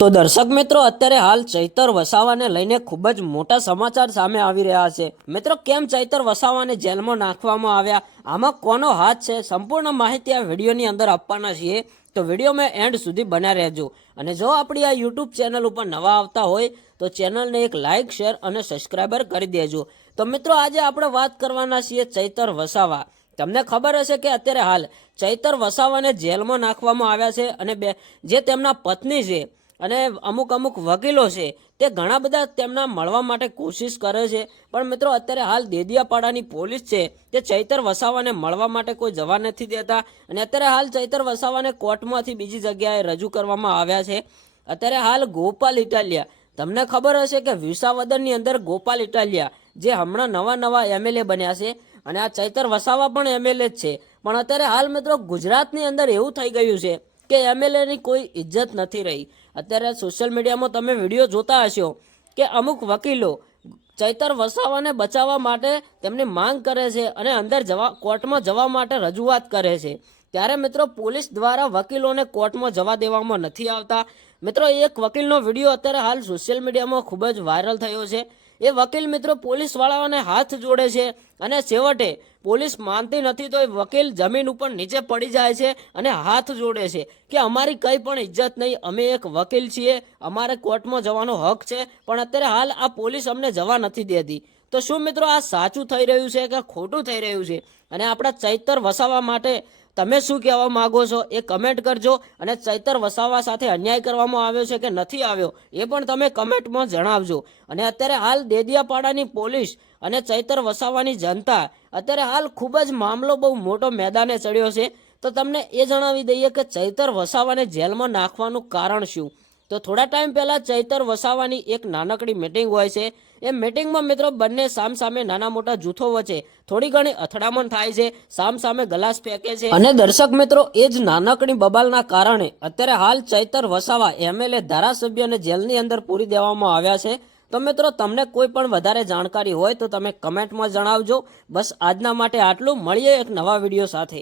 તો દર્શક મિત્રો, અત્યારે હાલ ચૈતર વસાવાને લઈને ખૂબ જ મોટા સમાચાર સામે આવી રહ્યા છે. મિત્રો, કેમ ચૈતર વસાવાને જેલમાં નાખવામાં આવ્યા, આમાં કોનો હાથ છે, સંપૂર્ણ માહિતી આ વિડીયોની અંદર આપવાના છીએ. તો વિડીયોમાં એન્ડ સુધી બન્યા રહેજો. અને જો આપણી આ યુટ્યુબ ચેનલ ઉપર નવા આવતા હોય તો ચેનલને એક લાઇક, શેર અને સબસ્ક્રાઈબર કરી દેજો. તો મિત્રો, આજે આપણે વાત કરવાના છીએ ચૈતર વસાવા. તમને ખબર હશે કે અત્યારે હાલ ચૈતર વસાવાને જેલમાં નાખવામાં આવ્યા છે. અને જે તેમના પત્ની છે અને અમુક વકીલો છે તે ઘણા બધા તેમના મળવા માટે કોશિશ કરે છે. પણ મિત્રો, અત્યારે હાલ દેડિયાપાડાની પોલીસ છે તે ચૈતર વસાવાને મળવા માટે કોઈ જવા નથી દેતા. અને અત્યારે હાલ ચૈતર વસાવાને કોર્ટમાંથી બીજી જગ્યાએ રજૂ કરવામાં આવ્યા છે. અત્યારે હાલ ગોપાલ ઇટાલિયા, તમને ખબર હશે કે વિસાવદરની અંદર ગોપાલ ઇટાલિયા જે હમણાં નવા એમએલએ બન્યા છે, અને આ ચૈતર વસાવા પણ એમએલએ જ છે. પણ અત્યારે હાલ મિત્રો, ગુજરાતની અંદર એવું થઈ ગયું છે કે એમએલએની કોઈ ઇજ્જત નથી રહી. અત્યારે સોશિયલ મીડિયામાં તમે વિડીયો જોતા હશો કે અમુક વકીલો ચૈતર વસાવાને બચાવવા માટે તેમની માંગ કરે છે અને અંદર કોર્ટમાં જવા માટે રજૂઆત કરે છે. ત્યારે મિત્રો, પોલીસ દ્વારા વકીલોને કોર્ટમાં જવા દેવામાં નથી આવતા. મિત્રો, એક વકીલનો વિડીયો અત્યારે હાલ સોશિયલ મીડિયામાં ખૂબ જ વાયરલ થયો છે. એ વકીલ મિત્રો પોલીસવાળાઓને હાથ જોડે છે અને છેવટે પોલીસ માનતી નથી તો એ વકીલ જમીન ઉપર નીચે પડી જાય છે અને હાથ જોડે છે કે અમારી કંઈ પણ ઇજ્જત નહીં, અમે એક વકીલ છીએ, અમારે કોર્ટમાં જવાનો હક છે, પણ અત્યારે હાલ આ પોલીસ અમને જવા નથી દેતી. તો શું મિત્રો, આ સાચું થઈ રહ્યું છે કે ખોટું થઈ રહ્યું છે? અને આપણા ચૈતર વસાવા માટે તમે શું કહેવા માગો છો એ કમેન્ટ કરજો. અને ચૈતર વસાવા સાથે અન્યાય કરવામાં આવ્યો છે કે નથી આવ્યો એ પણ તમે કમેન્ટમાં જણાવજો. અને અત્યારે હાલ દેડિયાપાડાની પોલીસ અને ચૈતર વસાવાની જનતા અત્યારે હાલ ખૂબ જ મામલો બહુ મોટો મેદાને ચડ્યો છે. તો તમને એ જણાવી દઈએ કે ચૈતર વસાવાને જેલમાં નાખવાનું કારણ શું. તો થોડા ટાઈમ પહેલાં ચૈતર વસાવાની એક નાનકડી મિટિંગ હોય છે. એ મિટિંગમાં મિત્રો બંને સામસામે નાના મોટા જૂથો વચ્ચે થોડી ઘણી અથડામણ થાય છે, સામસામે ગ્લાસ ફેંકે છે. અને દર્શક મિત્રો, એ જ નાનકડી બબાલના કારણે અત્યારે હાલ ચૈતર વસાવા એમએલએ ધારાસભ્યને જેલની અંદર પૂરી દેવામાં આવ્યા છે. તો મિત્રો, તમને કોઈ પણ વધારે જાણકારી હોય તો તમે કમેન્ટમાં જણાવજો. બસ આજના માટે આટલું. મળીએ એક નવા વિડીયો સાથે.